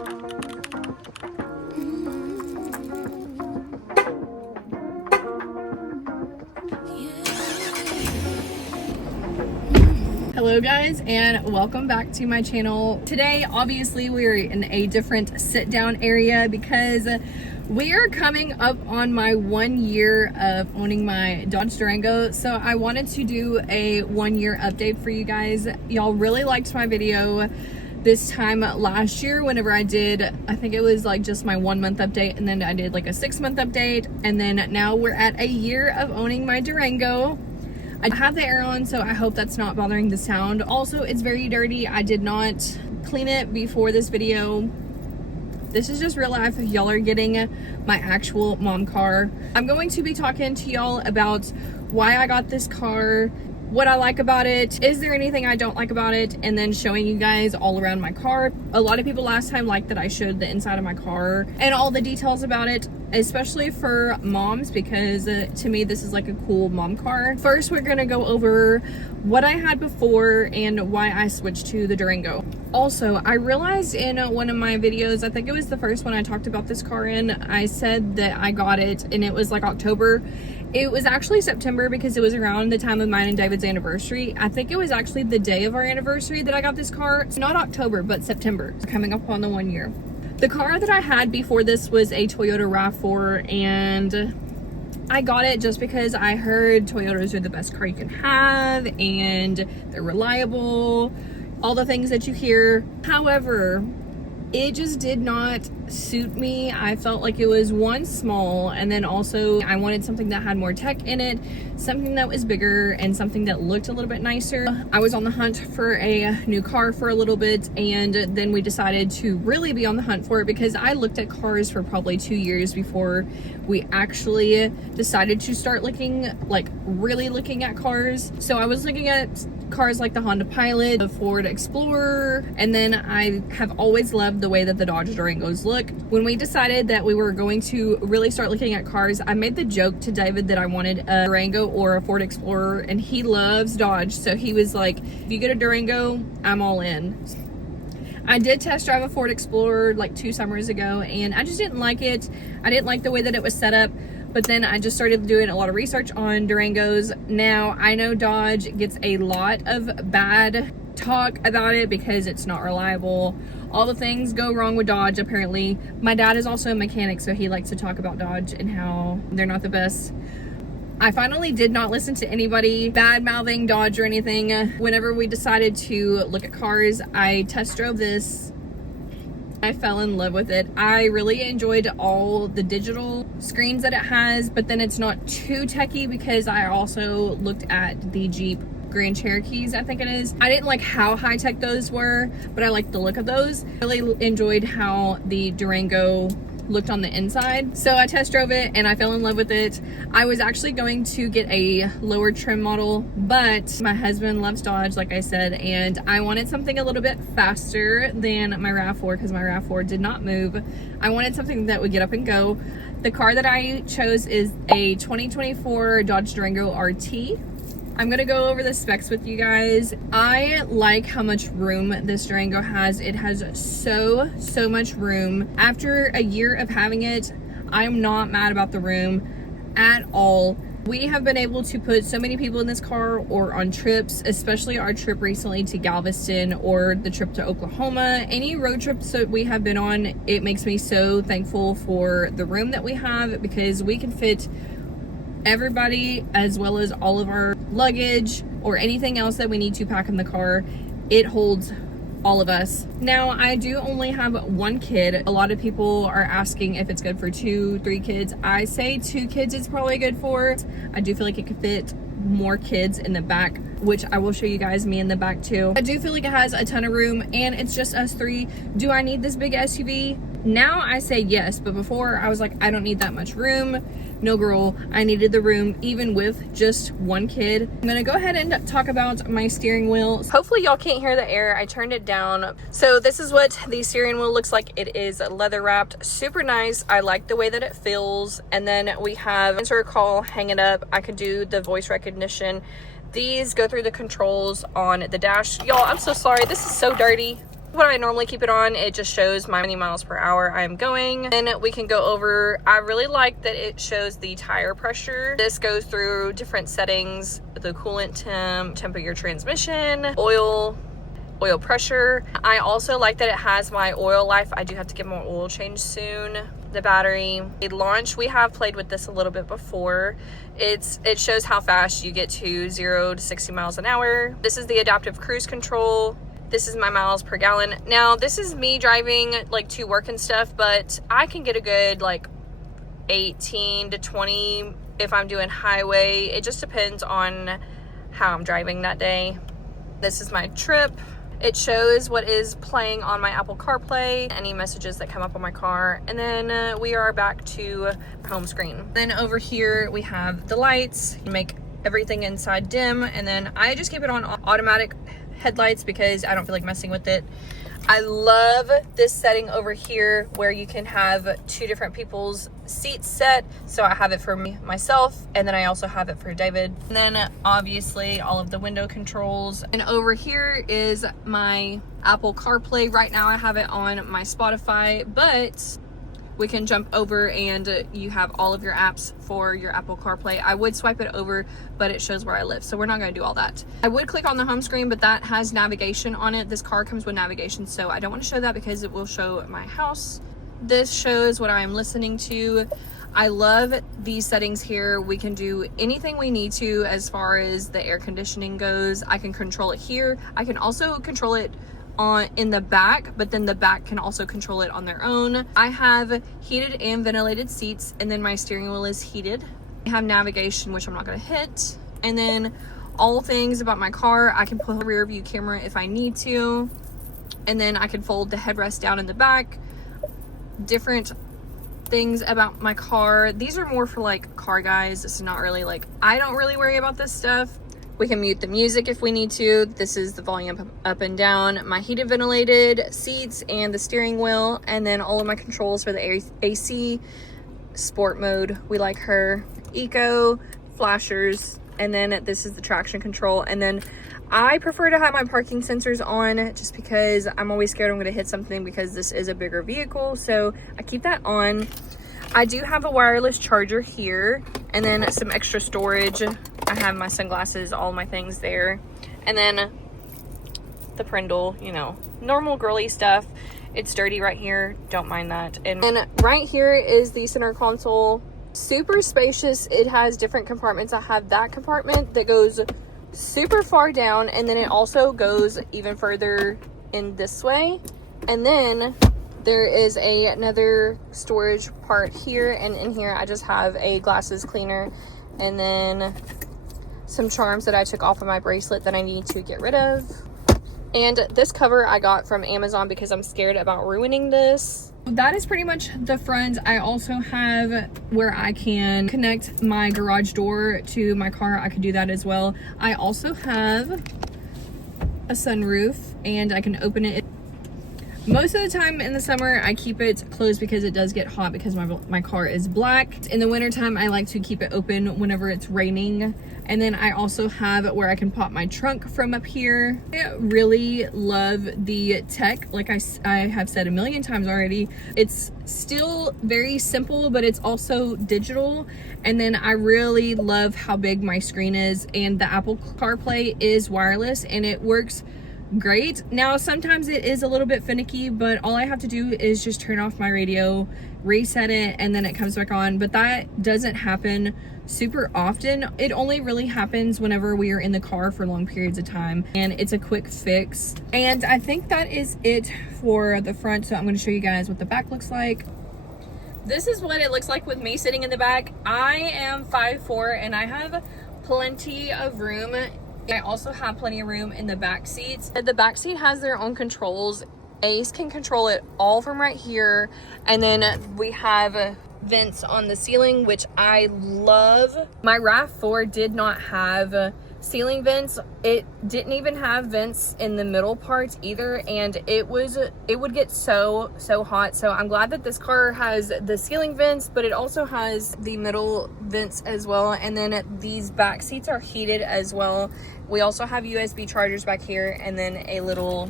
Hello guys, and welcome back to my channel. Today obviously we're in a different sit down area because we are coming up on my 1 year of owning my Dodge Durango. So I wanted to do a 1 year update for you guys. Y'all really liked my video this time last year whenever I did, I think it was like just my 1 month update, and then I did like a 6 month update, and then now we're at a year of owning my Durango. I have the air on, so I hope that's not bothering the sound. Also, it's very dirty. I did not clean it before this video. This is just real life. Y'all are getting my actual mom car. I'm going to be talking to y'all about why I got this car, what I like about it, is there anything I don't like about it, and then showing you guys all around my car. A lot of people last time liked that I showed the inside of my car and all the details about it, especially for moms, because to me this is like a cool mom car. First, we're gonna go over what I had before and why I switched to the Durango. Also, I realized in one of my videos, I think it was the first one I talked about this car in, I said that I got it and it was like October. It was actually September because it was around the time of mine and David's anniversary. I think it was actually the day of our anniversary that I got this car. It's not October, but September, coming up on the 1 year. The car that I had before this was a Toyota RAV4, and I got it just because I heard Toyotas are the best car you can have and they're reliable, all the things that you hear. However, it just did not suit me. I felt like it was one, small, and then also I wanted something that had more tech in it, something that was bigger, and something that looked a little bit nicer. I was on the hunt for a new car for a little bit, and then we decided to really be on the hunt for it because I looked at cars for probably 2 years before we actually decided to start really looking at cars. So I was looking at cars like the Honda Pilot, the Ford Explorer, and then I have always loved the way that the Dodge Durangos look. When we decided that we were going to really start looking at cars, I made the joke to David that I wanted a Durango or a Ford Explorer, and he loves Dodge, so he was like, if you get a Durango, I'm all in. I did test drive a Ford Explorer like 2 summers ago, and I just didn't like it. I didn't like the way that it was set up. But then I just started doing a lot of research on Durangos. Now, I know Dodge gets a lot of bad talk about it because it's not reliable. All the things go wrong with Dodge, apparently. My dad is also a mechanic, so he likes to talk about Dodge and how they're not the best. I finally did not listen to anybody bad-mouthing Dodge or anything. Whenever we decided to look at cars, I test drove this. I fell in love with it. I really enjoyed all the digital screens that it has, but then it's not too techy because I also looked at the Jeep Grand Cherokees, I think it is. I didn't like how high-tech those were, but I liked the look of those. Really enjoyed how the Durango looked on the inside. So I test drove it and I fell in love with it. I was actually going to get a lower trim model, but my husband loves Dodge, like I said, and I wanted something a little bit faster than my RAV4 because my RAV4 did not move. I wanted something that would get up and go. The car that I chose is a 2024 Dodge Durango RT. I'm gonna go over the specs with you guys. I like how much room this Durango has. It has so much room. After a year of having it, I'm not mad about the room at all. We have been able to put so many people in this car or on trips, especially our trip recently to Galveston or the trip to Oklahoma. Any road trips that we have been on, it makes me so thankful for the room that we have because we can fit everybody as well as all of our luggage or anything else that we need to pack in the car. It holds all of us. Now, I do only have 1 kid. A lot of people are asking if it's good for 2, 3 kids. I say 2 kids is probably good for. I do feel like it could fit more kids in the back, which I will show you guys me in the back too. I do feel like it has a ton of room and it's just us 3. Do I need this big SUV? Now I say yes, but before I was like, I don't need that much room. No girl, I needed the room even with just 1 kid. I'm gonna go ahead and talk about my steering wheel. Hopefully y'all can't hear the air. I turned it down. So this is what the steering wheel looks like. It is leather wrapped, super nice. I like the way that it feels. And then we have answer a call, hang it up. I could do the voice recognition. These go through the controls on the dash. Y'all, I'm so sorry. This is so dirty. What I normally keep it on, it just shows how many miles per hour I'm going. Then we can go over, I really like that it shows the tire pressure. This goes through different settings, the coolant temp of your transmission, oil pressure. I also like that it has my oil life. I do have to get my oil change soon. The battery launch, we have played with this a little bit before. It shows how fast you get to 0 to 60 miles an hour. This is the adaptive cruise control. This is my miles per gallon. Now this is me driving like to work and stuff, but I can get a good like 18 to 20 if I'm doing highway. It just depends on how I'm driving that day. This is my trip. It shows what is playing on my Apple CarPlay, any messages that come up on my car, and then we are back to home screen. Then over here we have the lights. You make everything inside dim, and then I just keep it on automatic headlights because I don't feel like messing with it. I love this setting over here where you can have 2 different people's seats set. So I have it for myself, and then I also have it for David. And then obviously all of the window controls. And over here is my Apple CarPlay. Right now I have it on my Spotify, but we can jump over and you have all of your apps for your Apple CarPlay. I would swipe it over, but it shows where I live, so we're not going to do all that. I would click on the home screen, but that has navigation on it. This car comes with navigation, so I don't want to show that because it will show my house. This shows what I'm listening to. I love these settings here. We can do anything we need to as far as the air conditioning goes. I can control it here. I can also control it in the back, but then the back can also control it on their own. I have heated and ventilated seats, and then my steering wheel is heated. I have navigation, which I'm not going to hit, and then all things about my car. I can put a rear view camera if I need to, and then I can fold the headrest down in the back. Different things about my car. These are more for like car guys. This is not really like, I don't really worry about this stuff. We can mute the music if we need to. This is the volume up and down. My heated ventilated seats and the steering wheel, and then all of my controls for the AC, sport mode, we like her, eco, flashers, and then this is the traction control. And then I prefer to have my parking sensors on just because I'm always scared I'm going to hit something because this is a bigger vehicle, so I keep that on. I do have a wireless charger here, and then some extra storage. I have my sunglasses, all my things there. And then the Prindle, you know, normal girly stuff. It's dirty right here, don't mind that. And then right here is the center console. Super spacious. It has different compartments. I have that compartment that goes super far down, and then it also goes even further in this way. And then there is another storage part here, and in here I just have a glasses cleaner, and then some charms that I took off of my bracelet that I need to get rid of. And this cover I got from Amazon because I'm scared about ruining this. That is pretty much the front. I also have where I can connect my garage door to my car. I could do that as well. I also have a sunroof, and I can open it. Most of the time in the summer, I keep it closed because it does get hot because my car is black. In the wintertime, I like to keep it open whenever it's raining. And then I also have where I can pop my trunk from up here. I really love the tech. Like I have said a million times already, it's still very simple, but it's also digital. And then I really love how big my screen is, and the Apple CarPlay is wireless and it works great. Now sometimes it is a little bit finicky, but all I have to do is just turn off my radio, reset it, and then it comes back on. But that doesn't happen super often. It only really happens whenever we are in the car for long periods of time, and it's a quick fix. And I think that is it for the front, so I'm going to show you guys what the back looks like. This is what it looks like with me sitting in the back. I am 5'4", and I have plenty of room. I also have plenty of room in the back seats. The back seat has their own controls. Ace can control it all from right here. And then we have vents on the ceiling, which I love. My RAV4 did not have ceiling vents. It didn't even have vents in the middle parts either, and it would get so hot. So I'm glad that this car has the ceiling vents, but it also has the middle vents as well. And then these back seats are heated as well. We also have USB chargers back here, and then a little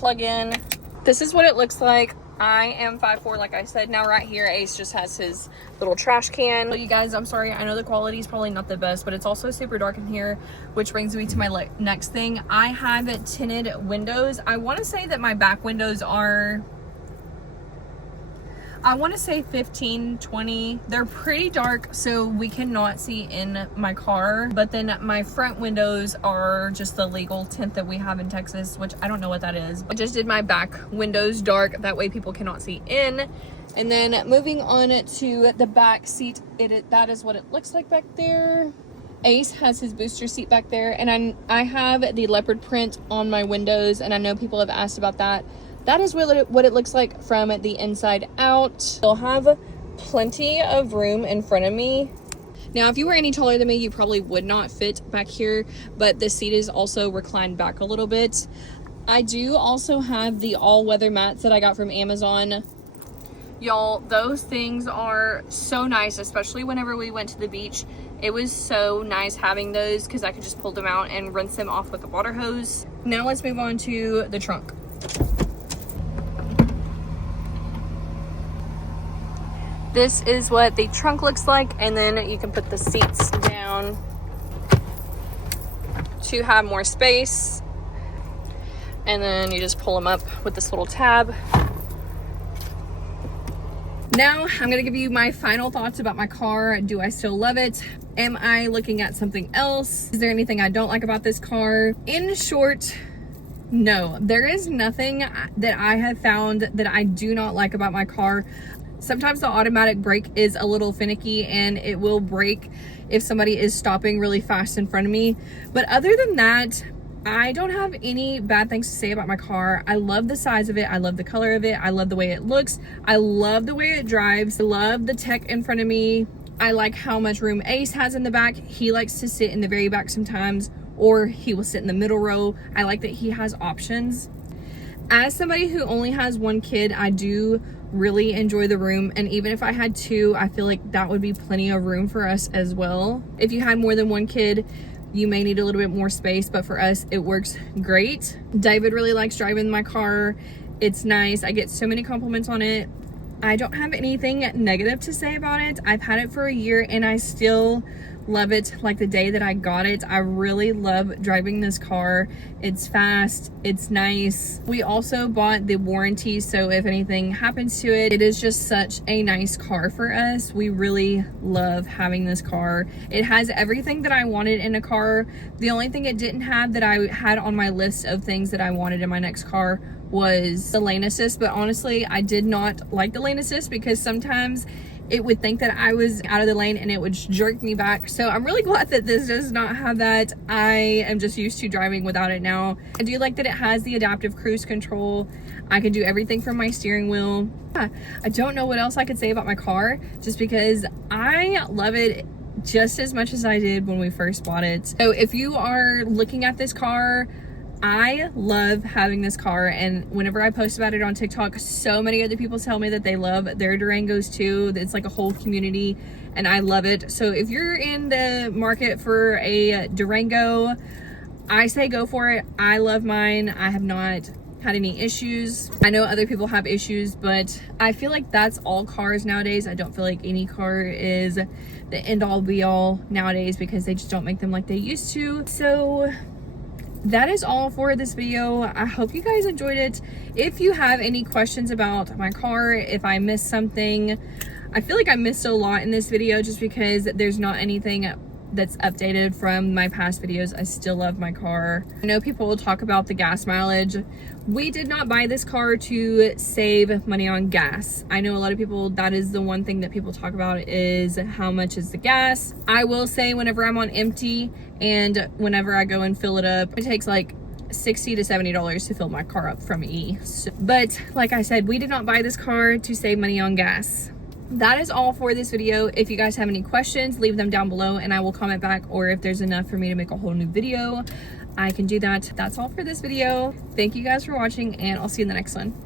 plug in. This is what it looks like. I am 5'4", like I said. Now right here, Ace just has his little trash can. So you guys, I'm sorry, I know the quality is probably not the best, but it's also super dark in here, which brings me to my next thing. I have tinted windows. I want to say that my back windows are, I want to say 15, 20. They're pretty dark, so we cannot see in my car. But then my front windows are just the legal tint that we have in Texas, which I don't know what that is. I just did my back windows dark. That way people cannot see in. And then moving on to the back seat, that is what it looks like back there. Ace has his booster seat back there. And I have the leopard print on my windows, and I know people have asked about that. That is what it looks like from the inside out. You'll have plenty of room in front of me. Now, if you were any taller than me, you probably would not fit back here, but the seat is also reclined back a little bit. I do also have the all-weather mats that I got from Amazon. Y'all, those things are so nice, especially whenever we went to the beach. It was so nice having those because I could just pull them out and rinse them off with a water hose. Now let's move on to the trunk. This is what the trunk looks like, and then you can put the seats down to have more space, and then you just pull them up with this little tab. Now I'm gonna give you my final thoughts about my car. Do I still love it? Am I looking at something else? Is there anything I don't like about this car? In short, no, there is nothing that I have found that I do not like about my car. Sometimes the automatic brake is a little finicky and it will brake if somebody is stopping really fast in front of me. But other than that, I don't have any bad things to say about my car. I love the size of it. I love the color of it. I love the way it looks. I love the way it drives. I love the tech in front of me. I like how much room Ace has in the back. He likes to sit in the very back sometimes, or he will sit in the middle row. I like that he has options. As somebody who only has one kid, I do really enjoy the room, and even if I had two, I feel like that would be plenty of room for us as well. If you had more than one kid, you may need a little bit more space, but for us it works great. David really likes driving my car. It's nice. I get so many compliments on it. I don't have anything negative to say about it. I've had it for a year and I still love it like the day that I got it. I really love driving this car. It's fast, it's nice. We also bought the warranty, so if anything happens to it, it is just such a nice car for us. We really love having this car. It has everything that I wanted in a car. The only thing it didn't have that I had on my list of things that I wanted in my next car was the lane assist, but honestly, I did not like the lane assist because sometimes it would think that I was out of the lane and it would jerk me back. So I'm really glad that this does not have that. I am just used to driving without it now. I do like that it has the adaptive cruise control. I can do everything from my steering wheel. I don't know what else I could say about my car, just because I love it just as much as I did when we first bought it. So if you are looking at this car, I love having this car, and whenever I post about it on TikTok, so many other people tell me that they love their Durangos too. It's like a whole community, and I love it. So if you're in the market for a Durango, I say go for it. I love mine. I have not had any issues. I know other people have issues, but I feel like that's all cars nowadays. I don't feel like any car is the end all be all nowadays because they just don't make them like they used to. So that is all for this video. I hope you guys enjoyed it. If you have any questions about my car, if I missed something, I feel like I missed a lot in this video just because there's not anything that's updated from my past videos. I still love my car. I know people will talk about the gas mileage. We did not buy this car to save money on gas. I know a lot of people, that is the one thing that people talk about, is how much is the gas. I will say whenever I'm on empty and whenever I go and fill it up, it takes like $60 to $70 to fill my car up from E. But like I said, we did not buy this car to save money on gas. That is all for this video. If you guys have any questions, leave them down below and I will comment back, or if there's enough for me to make a whole new video, I can do that. That's all for this video. Thank you guys for watching, and I'll see you in the next one.